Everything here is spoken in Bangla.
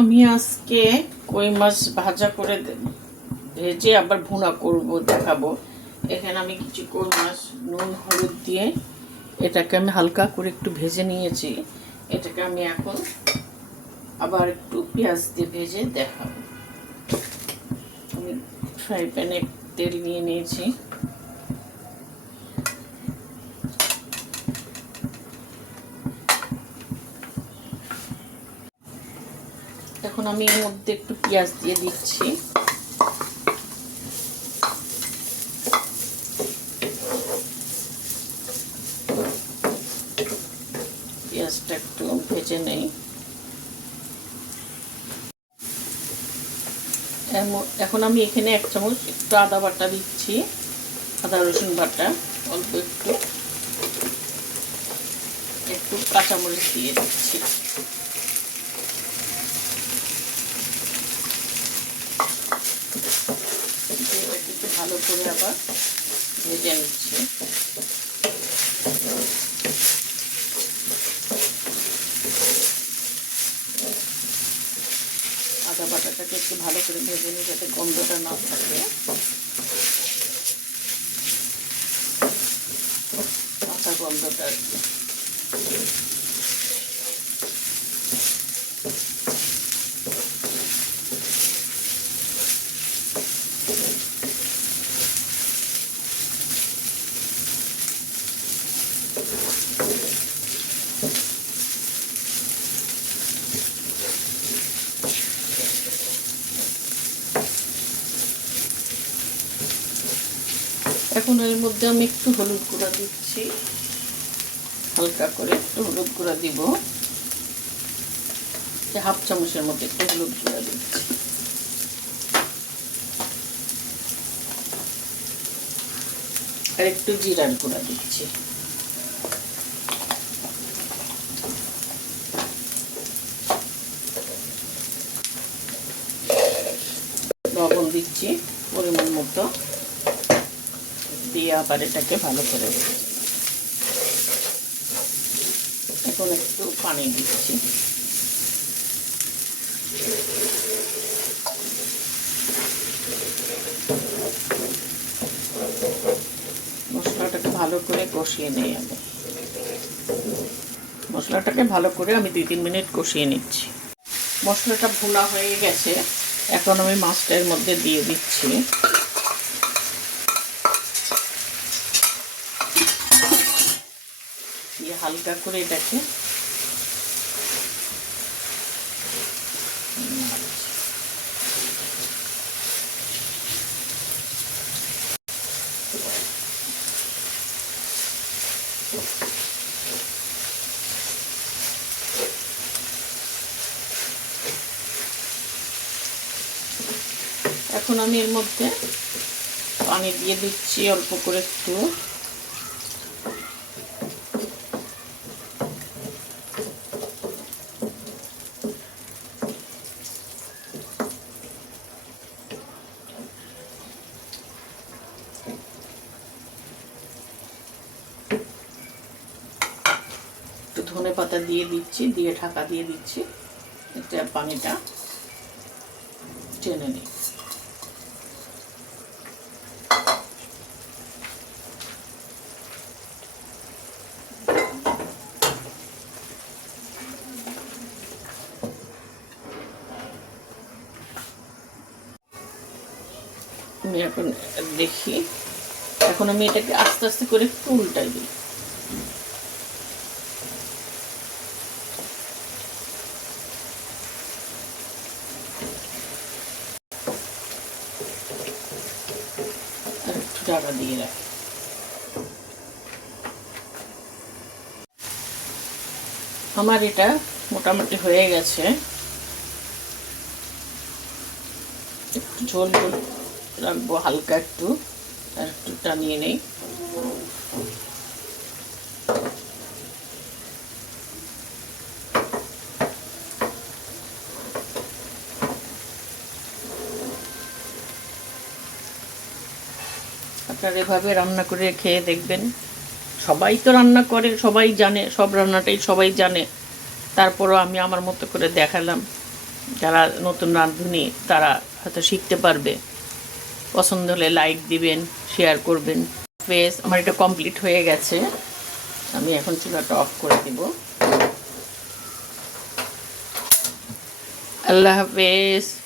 আমি আজকে কই মাছ ভাজা করে ভেজে আবার ভুনা করব, দেখাবো। এখানে আমি কিছু কই মাছ নুন হলুদ দিয়ে এটাকে আমি হালকা করে একটু ভেজে নিয়েছি। এটাকে আমি এখন আবার একটু পেঁয়াজ দিয়ে ভেজে দেখাবো। আমি ফ্রাই প্যানে তেল নিয়ে নিয়েছি। এখন আমি এর মধ্যে একটু পেঁয়াজ দিয়ে দিচ্ছি। পেঁয়াজটা একটু ভেজে নেই। এখন আমি এখানে 1 চামচ একটু আদা বাটা দিচ্ছি, আদা রসুন বাটা অল্প একটু কাঁচামরিচ দিয়ে দিচ্ছি। একটু ভালো করে আবার ভেজে নিচ্ছি। আদা বাটাটাকে একটু ভালো করে ভেজে নিই যাতে গন্ধটা না থাকে। কাঁচা গন্ধটা আর কি। এখন এর মধ্যে আমি একটু হলুদ গুঁড়া দিচ্ছি, হালকা করে একটু হলুদ গুঁড়া দিব। 1/2 চামচের মতো একটু হলুদ গুঁড়া দিচ্ছি। আর একটু জিরার গুঁড়া দিচ্ছি। লবণ দিচ্ছি পরিমাণ মতো, দিয়ে আবার এটাকে ভালো করে এখন একটু পানি দিচ্ছি। মশলাটাকে ভালো করে কষিয়ে নিই আমি। মশলাটাকে ভালো করে আমি 2-3 মিনিট কষিয়ে নিচ্ছি। মশলাটা ভুনা হয়ে গেছে। এখন আমি মাছটা এর মধ্যে দিয়ে দিচ্ছি। দিয়ে হালকা করে এটাকে এখন আমি এর মধ্যে পানি দিয়ে দিচ্ছি অল্প করে একটু। একটু ধনেপাতা দিয়ে দিচ্ছি, দিয়ে ঢাকা দিয়ে দিচ্ছি। এটা পানিটা টেনে নিই। আমি এখন দেখি, এখন আমি এটাকে আস্তে আস্তে করে একটু উল্টাই দিই। আর একটু ঢাকা দিয়ে রাখি। আমার এটা মোটামুটি হয়ে গেছে। একটু ঝোল ঝোল রাখবো হালকা একটু, আর একটু টানিয়ে নেই। আপনারা এভাবে রান্না করে খেয়ে দেখবেন। সবাই তো রান্না করে, সবাই জানে, সব রান্নাটাই সবাই জানে, তারপরও আমি আমার মতো করে দেখালাম। যারা নতুন রাঁধুনি তারা হয়তো শিখতে পারবে। পছন্দ হলে লাইক দিবেন, শেয়ার করবেন। বেশ, আমার এটা কমপ্লিট হয়ে গেছে। আমি এখন চুলাটা অফ করে দিব। আল্লাহ হাফেজ।